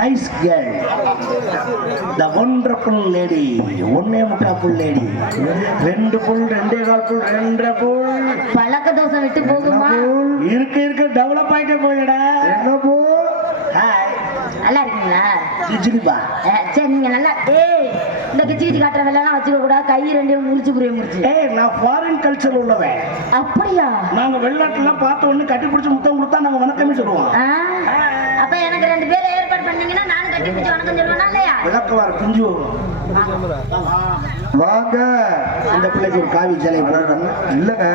Nice girl, the wonderful lady, ஒன்னே முட்டா புல் lady, ரெண்டு புல், ரெண்டே கால் புல், ரெண்டரை புல். பழக்க தோசை விட்டு போகுமா? இருக்க டெவலப் ஆயிட்டே போயிடா. என்ன புல்? ஹாய், நல்லா இருக்கீங்களா? கிச்சிலிப்பா. சரி, நீங்க நல்லா இந்த கிச்சி கிச்சி காட்டுற வேலைலாம் வச்சுக்க கூடாது. கை ரெண்டையும் முடிச்சு புரிய முடிச்சு. நான் ஃபாரின் கல்ச்சர் உள்ளவன். அப்படியா? நாங்க வெளிநாட்டுல பார்த்த ஒண்ணு கட்டி பிடிச்சி முத்தம் கொடுத்தா நாங்க வணக்கமே சொல்லுவோம். அப்ப எனக்கு 2 பேரை ஏற்பாடு பண்ணீங்கன்னா நானும் கட்டி பிடிச்சி வணக்கம் சொல்லுவேனா இல்லையா? விளக்குவார் குஞ்சு வாங்க. இந்த பிள்ளைக்கு ஒரு காவி சேலை இல்லங்க.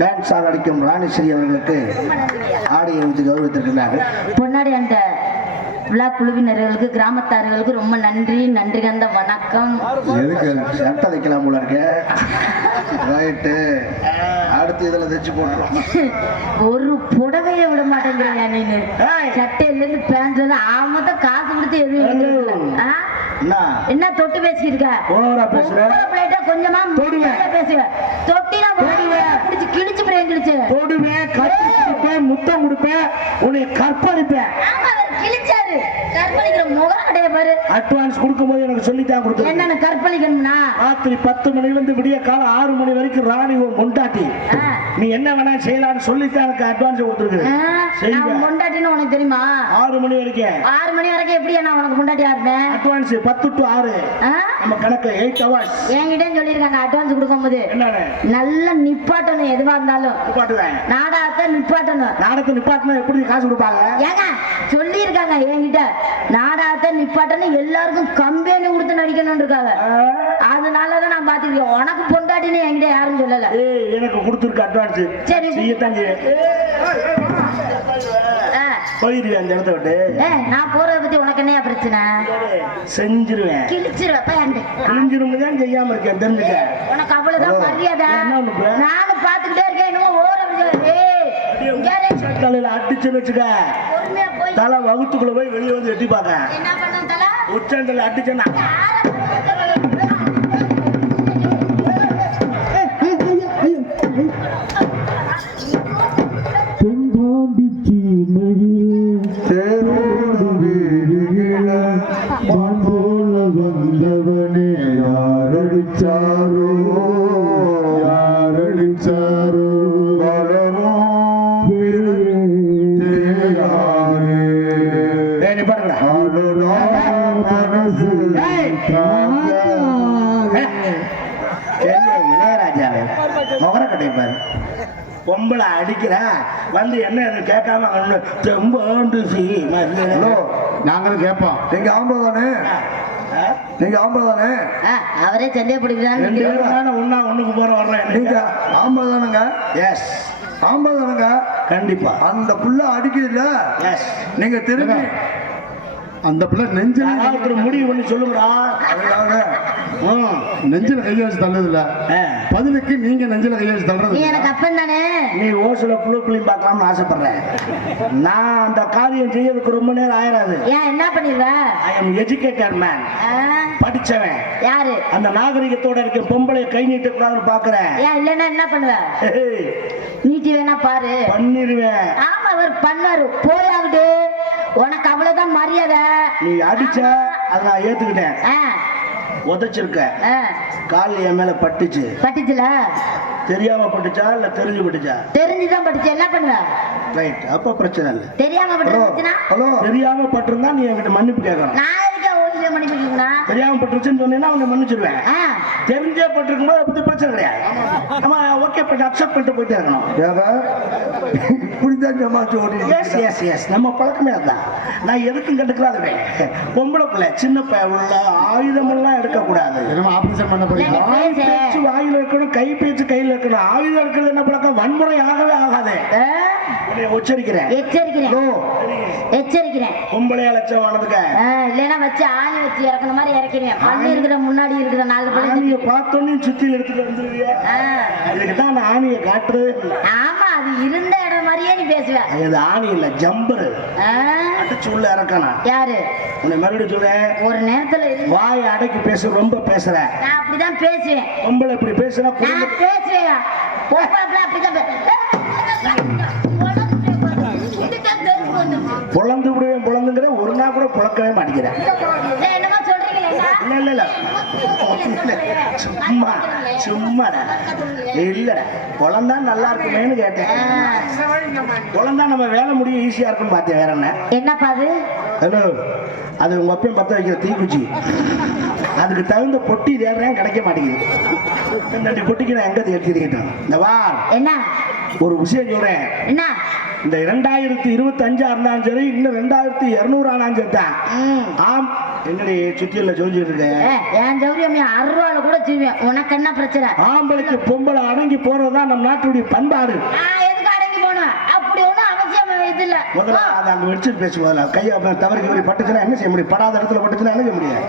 டான்ஸ் ஆடிக்கும் ராணிஸ்ரீ அவர்களுக்கு ஆடை அணிவித்து கௌரவித்திருக்கிறார்கள். பொன்னாடி அந்த விழா குழுவினர்களுக்கு, கிராமத்தார்களுக்கு ரொம்ப நன்றி. நன்றி கந்த வணக்கம். எதுக்கு சட்டை தைக்கலாம் போல இருக்க? ரைட்டு, அடுத்து இதுல தைச்சு போட்டுரும். ஒரு புடவையை விட மாட்டேங்கிறியா நீனு? சட்டையில இருந்து பேண்ட் ஆமத காசு கொடுத்து எதுவும் என்ன தொட்டு பேசிருக்க? கொஞ்சமா பேசுவேன். தொட்டினா பிடிச்சு கிழிச்சு கிழிச்சு தொடுவேன், முத்தம் கொடுப்பேன், உன்னை கற்பழிப்பேன். கிழிச்சாரு கற்பழிக்கிற முகம் அடைய பாரு. அட்வான்ஸ் கொடுக்கும்போது எனக்கு சொல்லித்தான் கொடுத்து என்னன்னு கற்பழிக்கணும்னா ராத்திரி 10 மணில இருந்து விடிய காலம் 6 மணி வரைக்கும் ராணி மொண்டாட்டி நீ என்ன வேணா செய்யலாம்னு சொல்லித்தான் எனக்கு அட்வான்ஸ் கொடுத்துருக்கு. மொண்டாட்டின்னு உனக்கு தெரியுமா? 6 மணி வரைக்கும். 6 மணி வரைக்கும் எப்படி நான் உனக்கு மொண்டாட்டியா இருப்பேன்? அட்வான்ஸ் 10 to 6 நம்ம கணக்கு 8 hours. என்கிட்ட சொல்லியிருக்காங்க அட்வான்ஸ் கொடுக்கும்போது நல்லா நிப்பாட்டணும். எதுவா இருந்தாலும் நிப்பாட்டுவேன். நாடகத்தை நிப்பாட்டணும். நாடகத்தை நிப்பாட்டணும். எப்படி காசு கொடுப்பாங்க? ஏங்க சொல்லி இருக்காங்க என்கிட்ட நாடகத்தை நிப்பாட்டணும், எல்லாருக்கும் கம்பெனி கொடுத்து நடிக்கணும்னு இருக்காங்க. அதனாலதான் நான் பாத்துக்கிறேன். உனக்கு பொண்டாட்டின்னு என்கிட்ட யாரும் சொல்லல. எனக்கு கொடுத்துருக்கு அட்வான்ஸ். சரி செய்யத்தான் போயிருவேன் அந்த இடத்த விட்டு. நான் போறத பத்தி உனக்கு என்ன பிரச்சனை? செஞ்சிருவேன். கிழிச்சிருவேன். கிழிஞ்சிருமே செய்யாம இருக்கேன் தெரிஞ்சுக்க. உனக்கு அவ்வளவுதான் மரியாதை. நானும் பாத்துக்கிட்டே இருக்கேன். என்னமோ தலையில அடிச்சுன்னு வச்சுக்க, தலை வகுத்துக்குள்ள போய் வெளியே வந்து எட்டி பார்க்க. உச்சண்டல அடிச்சேன்னா வந்தவனே யாரடிச்சாரோ யாரடிச்சாரோ முகர கட்டைப்பாரு. பொம்பளை அடிக்கிற வந்து என்ன கேட்காம நாங்களும் கேட்போம். நீங்க ஆம்பளை தானே? நீங்க ஆம்பளை தானே? அவரே சண்டையை பிடிக்கிறாங்க. ஒண்ணுக்கு போற வர்றேன். நீங்க ஆம்பளை தானுங்க? எஸ் ஆம்பளை தானுங்க. கண்டிப்பா. அந்த புள்ள அடிக்குதுல்ல, நீங்க திரும்பி அந்த பிள்ளை நெஞ்சில முடிவு பண்ணி சொல்லுங்கடா. நெஞ்சில கைய வச்சு தள்ளதுல பதிலுக்கு நீங்க நெஞ்சில கைய வச்சு தள்ளுறது. எனக்கு அப்பன் தானே. நீ ஓசல புளு புளியும் பார்க்கலாம்னு ஆசைப்படுறேன். நான் அந்த காரியம் செய்யறதுக்கு ரொம்ப நேரம் ஆயிராது. ஏன் என்ன பண்ணிடுவ? ஐ அம் எஜுகேட்டட் மேன். படிச்சவன். யாரு? அந்த நாகரிகத்தோட இருக்க பொம்பளை கை நீட்ட கூடாதுன்னு பாக்குறேன். ஏன் இல்லன்னா என்ன பண்ணுவ? நீட்டி வேணா பாரு. பண்ணிடுவேன். ஆமா அவர் பண்ணாரு. போயாவிடு. உனக்கு அவ்வளவுதான் மரியாதை. நீ அடிச்ச அதை நான் ஏத்துக்கிட்டேன். உதச்சிருக்க கால் என் மேல பட்டுச்சு. பட்டுச்சுல தெரியாம பட்டுச்சா இல்ல தெரிஞ்சு பட்டுச்சா? தெரிஞ்சுதான் பட்டுச்சு. என்ன பண்ணுவ? ரைட், அப்ப பிரச்சனை இல்ல. தெரியாம பட்டுச்சுனா? தெரியாம பட்டிருந்தா நீ என்கிட்ட மன்னிப்பு கேட்கணும். நான் மன்னிப்பு கேட்கணும். தெரியாம பட்டுருச்சுன்னு சொன்னீங்கன்னா அவங்க மன்னிச்சிருவேன். தெரிஞ்சே பட்டிருக்கும் போது பத்தி பிரச்சனை கிடையாது. ஆமா ஓகே பண்ணி அக்செப்ட் பண்ணிட்டு போயிட்டே இருக்கணும். இப்படிதான் ஜமாச்சு ஓடி. எஸ் எஸ் எஸ் நம்ம பழக்கமே அதுதான். நான் எதுக்கும் கண்டுக்கிறாதுவே. பொம்பளை பிள்ளை சின்ன உள்ள ஆயுதமெல்லாம் எடுக்கக்கூடாது. ஆபரேஷன் பண்ண போறீங்க. பேச்சு வாயில இருக்கணும், கை பேச்சு கையில் இருக்கணும். ஆயுதம் எடுக்கிறது என்ன பழக்கம்? வன்முறை ஆகவே ஆகாது. எச்சரிக்கிறேன் எச்சரிக்கிறேன். பொம்பளை அலட்சமானதுக்கு இல்லைன்னா வச்சு ஆணி வச்சு இறக்குற மாதிரி இறக்கிறேன். பள்ளி இருக்கிற முன்னாடி இருக்கிற 4 பள்ளி பார்த்தோன்னே சுத்தியில் எடுத்துட்டு வந்துருவியா? அதுக்கு தான் நான் ஆணியை காட்டுறது. ஆமா அது இருந்த இடம் மாதிரியே நீ நீ பேசுவ. இது ஆணி இல்ல ஜம்பரு. ஆ? அடிச்சு உள்ள இறக்கணும். யாரு? உன்னை மறுபடியும் சொல்றேன். ஒரு நேரத்துல வாய் அடக்கி பேச ரொம்ப பேசுற. நான் அப்படிதான் பேசுவேன். பொம்பளை இப்படி பேசுனா நான் பேசுவேன். பொம்பளை அப்படிதான் பொழந்து விடுவேன் பொழந்துங்கிற ஒரு நாள் கூட புழக்கவே மாட்டேங்கிறேன். என்னமா சொல்றீங்க? இல்ல சும்மா சும்மா இல்ல பொழந்தா நல்லா இருக்குமேன்னு கேட்டேன். பொழந்தா நம்ம வேலை முடியும் ஈஸியா இருக்குன்னு பார்த்தேன். வேற என்ன? என்னப்பா அது? ஹலோ, அது உங்க அப்பையும் பத்த வைக்கிற தீக்குச்சி. அதுக்கு தகுந்த பொட்டி தேடுறேன், கிடைக்க மாட்டேங்குது. இந்த பொட்டிக்கு நான் எங்க தேடிக்கிட்டேன். இந்த வா என்ன ஒரு விஷயம் சொல்றேன். என்ன? இந்த 2025 இருந்தாலும் சரி, இன்னும் 2200 ஆனாலும் சரி தான். ஆம், என்னடி சுத்தியில சொல்லிட்டு இருக்கேன். என் சௌரியம் 6 ரூபால கூட செய்வேன். உனக்கு என்ன பிரச்சனை? ஆம்பளைக்கு பொம்பளை அடங்கி போறதுதான் நம்ம நாட்டுடைய பண்பாடு. எதுக்கு அடங்கி போகணும்? அப்படி ஒன்றும் அவசியம் இது இல்ல. முதல்ல அதை அங்க வச்சுட்டு பேசுவோம். கையை தவறுக்கு பட்டுச்சுன்னா என்ன செய்ய முடியும்? படாத இடத்துல பட்டுச்சுன்னா என்ன செய்ய முடியும்?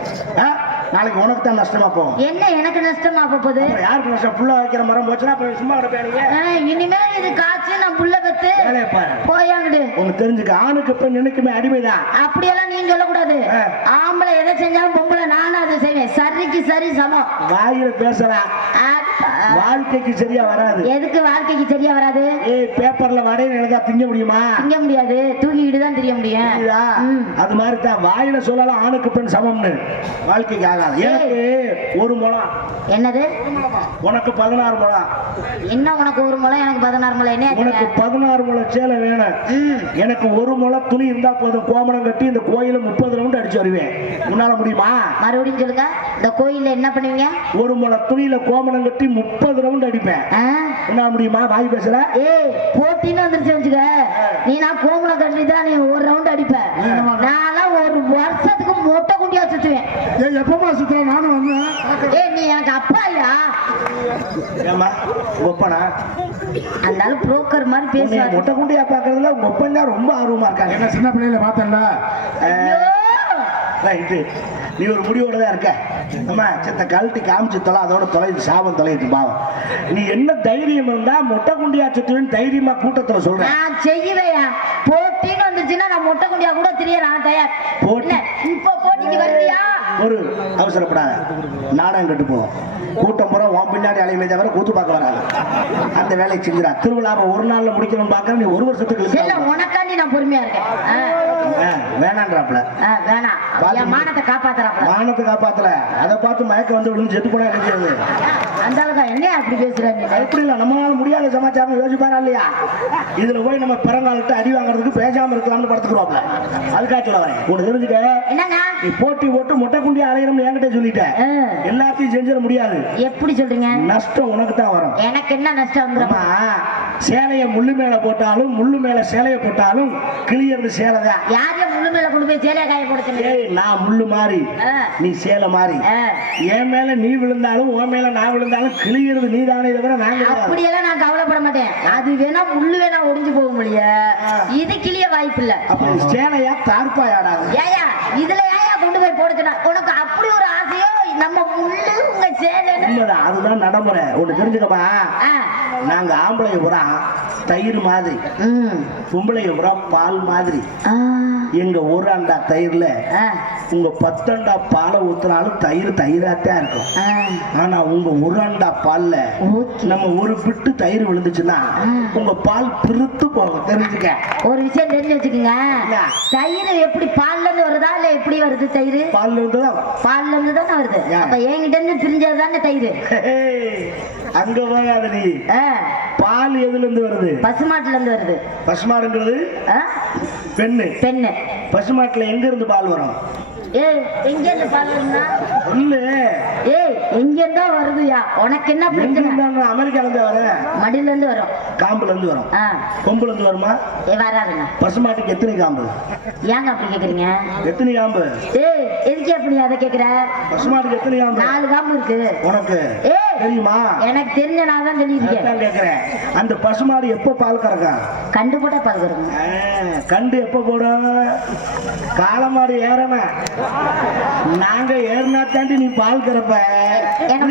நாளைக்கு உனக்கு தான் நஷ்டமா போகும். என்ன எனக்கு நஷ்டமா போகுது? யாருக்கு நஷ்டம்? புள்ள வைக்கிற மரம் போச்சுன்னா சும்மா கிடப்பீங்க. இனிமே இது காய்ச்சி நான் புள்ள பத்து போயாங்கடு. உனக்கு தெரிஞ்சுக்க, ஆணுக்கு பெண் நினைக்குமே அடிமைதான். அப்படியெல்லாம் நீங்க சொல்லக்கூடாது. ஆம்பளை எதை செஞ்சாலும் பொம்பளை நானும் அதை செய்வேன். சரிக்கு சரி சமம். வாயில பேசலாம், வாழ்க்கைக்கு சரியா வராது. எதுக்கு வாழ்க்கைக்கு சரியா வராது? பேப்பர்ல வடையை எழுதா திங்க முடியுமா? திங்க முடியாது, தூக்கிக்கிட்டு தான் தெரிய முடியும். அது மாதிரி தான் வாயில சொல்லலாம் ஆணுக்கு பெண் சமம்னு, வாழ்க்கைக்கு ஆகாது. எனக்கு 1 முழம். என்னது? உனக்கு 16 முழம். என்ன உனக்கு 1 முழம் எனக்கு 16 முழம்? என்ன உனக்கு 16 முழம் சேலை வேணும். எனக்கு 1 முழம் துணி இருந்தா போதும். கோமணம் கட்டி இந்த கோயில 30 ரவுண்ட் அடிச்சு வருவேன். உன்னால முடியுமா? மறுபடியும் சொல்லுங்க. இந்த கோயில்ல என்ன பண்ணுவீங்க? 1 முழம் துணியில கோமணம் கட்டி 30 ரவுண்ட் அடிப்பேன். உன்னால முடியுமா? வாய் பேசல. போட்டின்னு வந்துருச்சு வச்சுக்க. நீ நான் கோமணம் கட்டி தான் நீ 1 ரவுண்ட் அடிப்ப. நான் 1 வருஷத்துக்கு மொட்டை குண்டியா சுத்துவேன். எப்பமா சுத்துற? நானும் வந்தேன். நீ எனக்கு அப்பா ஐயா. ஏமா ஒப்பனா? அந்த புரோக்கர் மாதிரி பேசுவாங்க. மொட்டை குண்டியா பாக்குறதுல உங்க ஒப்பன் தான் ரொம்ப ஆர்வமா இருக்காங்க. என்ன சின்ன பிள்ளைல பார்த்தல. நீ ஒரு முடிவோட தான் இருக்க. அம்மா செத்த கழட்டி காமிச்சு தொலை, அதோட தொலைது சாபம் தொலைது பாவம். நீ என்ன தைரியம் இருந்தா மொட்டை குண்டியா சுத்துவேன்னு தைரியமா கூட்டத்துல சொல்றேன். நான் செய்வேயா. போட்டின்னு வந்துச்சுன்னா நான் மொட்டை குண்டியா கூட தெரியறேன் தயார். போட்டி இப்ப போட்டிக்கு வருவியா? ஒரு அவசரப்படாத, நாடகம் கட்டு போவோம். கூட்டம் பூரா உன் பின்னாடி அலையுமே தவிர கூத்து பார்க்க வராது. அந்த வேலையை செஞ்சுறா. திருவிழாவை ஒரு நாள்ல முடிக்கணும்னு பார்க்க நீ 1 வருஷத்துக்கு உனக்காண்டி நான் பொறுமையா இருக்கேன். வேணான்றாப்ல. வேணாம், மானத்தை காப்பாத்துறாப்ல. மானத்தை காப்பாத்தல, அதை பார்த்து மயக்க வந்து விழுந்து செத்து போனா நினைக்கிறது. அந்த அளவுக்கு என்ன அப்படி பேசுறாங்க? எப்படி இல்ல, நம்மளால முடியாத சமாச்சாரம் யோசிப்பாரா இல்லையா? இதுல போய் நம்ம பிறங்காலிட்டு அடி வாங்குறதுக்கு பேசாம இருக்கலாம்னு படுத்துக்கிறோம்ல. அதுக்காக சொல்ல வரேன். உனக்கு தெரிஞ்சுக்க, நீ போட்டி போட்டு மொட்டை குண்டி அலையணும்னு என்கிட்ட சொல்லிட்டேன். எல்லாத்தையும் செஞ்சிட முடியாது. எப்படி சொல்றீங்க? நஷ்டம் உனக்கு தான் வரும். எனக்கு என்ன நஷ்டம் வந்துருமா? சேலைய முள்ளு மேல போட்டாலும் முள்ளு மேல சேலைய போட்டாலும் கிளியறது சேலைதான். யாரையும் முள்ளு மேல கொண்டு போய் சேலைய காய போடுறது? நான் முள்ளு மாறி, நீ சேலை மாறி. என் மேல நீ விழுந்தாலும் உன் மேல நான் விழுந்தாலும் கிளியறது நீ தானே தவிர நாங்க. அப்படியெல்லாம் நான் கவலைப்பட மாட்டேன். அது வேணா முள்ளு வேணா ஒடிஞ்சு போக முடியும். இது கிளிய வாய்ப்பு இல்ல. அப்ப சேலையா தார்பாயாடாது? ஏயா இதுல ஏயா கொண்டு போய் போடுச்சுனா? உனக்கு அப்படி ஒரு ஆசையோ? நம்ம முள்ளு உங்க சேலை அதுதான் நடைமுறை. ஒண்ணு தெரிஞ்சுக்கமா, நாங்க ஆம்பளை புறா தயிர் மாதிரி, பொம்பளை புறா பால் மாதிரி. எங்க 1 அண்டா தயிர்ல உங்க 10 அண்டா பாலை ஊத்துனாலும் தயிர் தயிராத்தான் இருக்கும். ஆனா உங்க 1 அண்டா பால்ல நம்ம ஒரு பிட்டு தயிர் விழுந்துச்சுன்னா உங்க பால் பிரித்து போகும். தெரிஞ்சுக்க ஒரு விஷயம் தெரிஞ்சு வச்சுக்கோங்க. தயிர் எப்படி பால்ல இருந்து வருதா இல்ல எப்படி வருது? தயிர் பால்ல இருந்து தான். பால்ல இருந்து தானே வருது. அப்ப என்கிட்ட இருந்து பிரிஞ்சது தானே தயிர். அங்க போகாத நீ. பால் எதுல இருந்து வருது? பசுமாட்டுல இருந்து வருது. பசுமாடுங்கிறது பெண்ணு. பெண்ணு. பசுமாட்டுல எங்க இருந்து பால் வரும்? எங்க இருந்து பால் வரும்னா இல்ல, எங்க இருந்தா வருதுயா? உனக்கு என்ன பிரச்சனை? அமெரிக்கால இருந்து வர, மடியில இருந்து வரும், காம்புல இருந்து வரும். கொம்புல இருந்து வருமா? வராதுங்க. பசுமாட்டுக்கு எத்தனை காம்பு? ஏங்க அப்படி கேக்குறீங்க? எத்தனை காம்பு? எதுக்கு அப்படி அதை கேக்குற? பசுமாட்டுக்கு எத்தனை காம்பு? 4 காம்பு இருக்கு. உனக்கு தெரியுமா? எனக்கு தெரிஞ்ச நான் தான் சொல்லியிருக்கேன். கேக்குறேன், அந்த பசுமாடு எப்போ பால் கறக்கும்? கண்டு போட்டா பால் கறக்கும். கண்டு எப்போ போடும்? காலமாடு ஏறன நாங்க ஏறினா தாண்டி நீ பால் கறப்ப.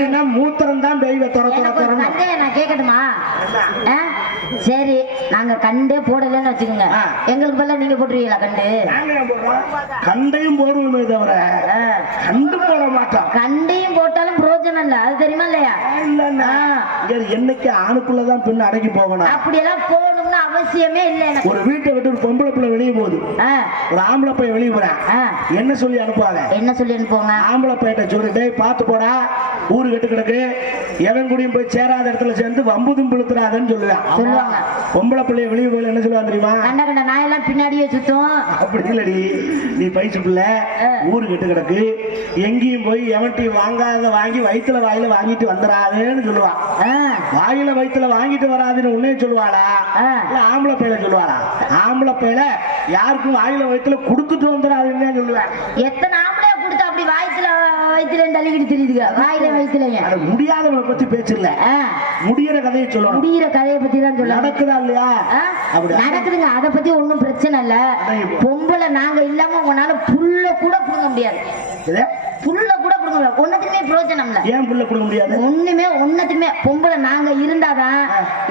என்ன மூத்திரம் தான் தெய்வ நான் கேட்கட்டுமா? சரி, நாங்க கண்டே போடலன்னு வச்சுக்கோங்க, எங்களுக்கு பதிலா நீங்க போட்டுருவீங்களா கண்டு? கண்டையும் போடுவோமே தவிர கண்டு போட மாட்டோம். கண்டையும் போட்டாலும் பிரயோஜனம் இல்ல, அது தெரியுமா இல்லையா? என்னைக்கு ஆணுக்குள்ளதான் பெண்ணு அடங்கி போகணும். அப்படியெல்லாம் போகணும்னு அவசியமே இல்லை. ஒரு வீட்டை விட்டு ஒரு பொம்பளை பிள்ளை வெளியே போகுது, ஒரு ஆம்பளை பையன் வெளியே போறான், என்ன சொல்லி அனுப்புவாங்க? என்ன சொல்லி அனுப்புவாங்க? ஆம்பளை பையன் சொல்லி, டேய் பார்த்து போடா, ஊரு கெட்டு கிடக்கு, எவன் கூடயும் போய் சேராத இடத்துல சேர்ந்து வம்புதும் பிழுத்துறாதன்னு சொல்லுவாங்க. பொம்பளை பிள்ளைய வெளியே போய் என்ன சொல்லுவாங்க தெரியுமா? கண்ட கண்ட நாயெல்லாம் பின்னாடியே சுத்தும். அப்படி இல்லடி, நீ பைசு பிள்ளை, ஊரு கெட்டு கிடக்கு, எங்கேயும் போய் எவன்ட்டையும் வாங்காத வாங்கி வயிற்றுல வாயில வாங்கிட்டு வந்துடாதேன்னு சொல்லுவான். வாயில வயிற்றுல வாங்கிட்டு வராதுன்னு உன்னையே சொல்லுவாளா இல்ல ஆம்பளை பையில சொல்லுவாளா? ஆம்பளை பையில யாருக்கும் வாயில வயிற்றுல கொடுத்துட்டு வந்துடாதுன்னு சொல்லுவேன். எத்தனை ஆம்பளையா கொடுத்து அப்படி வயிற்றுல தள்ளிக்கிட்டு தெரியுதுங்க, வாயில வயிற்றுல. முடியாதவளை பத்தி பேச்சு இல்ல, முடியிற கதையை சொல்லணும். முடியிற கதையை பத்தி தான் சொல்ல. நடக்குதா இல்லையா? அப்படி நடக்குதுங்க, அதை பத்தி ஒன்னும் பிரச்சனை இல்ல. பொம்பளை நாங்க இல்லாம உங்களால புல்ல கூட புடுங்க முடியாது. புல்ல கூட புடுங்க முடியாது, ஒன்னத்துக்குமே பிரயோஜனம் இல்ல. ஏன் புல்ல புடுங்க முடியாது? ஒண்ணுமே ஒன்னத்துக்குமே பொம்பளை நாங்க இருந்தாதான்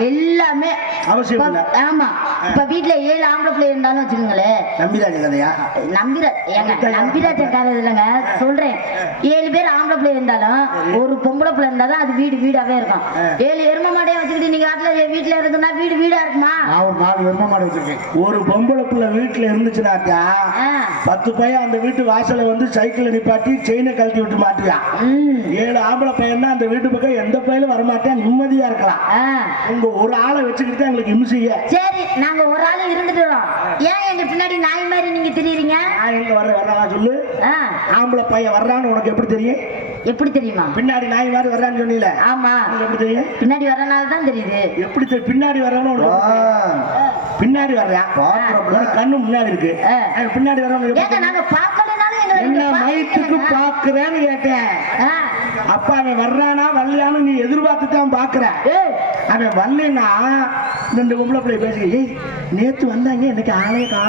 எல்லாமே அவசியம் இல்ல. ஆமா, இப்ப வீட்டுல 7 ஆம்பளை பிள்ளை இருந்தாலும் வச்சுக்கோங்களேன். நம்பிராஜ கதையா? நம்பிராஜ கதை இல்லைங்க, சொல்றேன். 7 பேர் ஆம்பளை பிள்ளை இருந்தாலும் ஒரு பொம்பளை பிள்ளை இருந்தாதான் அது வீடு வீடாவே இருக்கும். 7 எரும மாடையை வச்சுக்கிட்டு நீங்க வீட்டுல இருக்குன்னா வீடு வீடா இருக்குமா? ஒரு 4 எரும மாடை வச்சிருக்கேன். ஒரு பொம்பளை பிள்ளை வீட்டுல இருந்துச்சுனாக்கா 10 பையன் அந்த வீட்டு வாசல வந்து சைக்கிள் நிப்பாட்டி செயினை கழட்டி விட்டு மாட்டியா. 7 ஆம்பளை பையன் தான் அந்த வீட்டு பக்கம் எந்த பையனும் வரமாட்டேன், நிம்மதியா இருக்கலாம். உங்க ஒரு ஆளை வச்சுக்கிட்டு எங்களுக்கு இம்சைய. சரி, நாங்க ஒரு ஆளு இருந்துட்டோம், ஏன் எங்க பின்னாடி நாய் மாதிரி நீங்க தெரியுறீங்க? எங்க வர்றா சொல்லு. ஆம்பளை பையன் வர்றான்னு உனக்கு எப்படி தெரியும்? எப்படி தெரியுமா? பின்னாடி நாய் மாதிரி வர்றான்னு சொன்னீல. ஆமா, எப்படி தெரியும்? பின்னாடி வர்றனால தான் தெரியுது. எப்படி தெரியும் பின்னாடி வர்றான்னு? பின்னாடி வர்றா கண்ணு முன்னாடி இருக்கு, பின்னாடி வர்றவங்க நாங்க பார்க்கலனாலும் என்ன மயத்துக்கு பாக்குறேன்னு கேட்டேன். அப்ப அவன் வர்றானா வரலையான்னு நீ எதிர்பார்த்து தான் பாக்குற. அவன் வரலன்னா 2 பொம்பளை பிள்ளை பேசுகிறேன், நேத்து வந்தாங்க எனக்கு ஆளைய காணும்.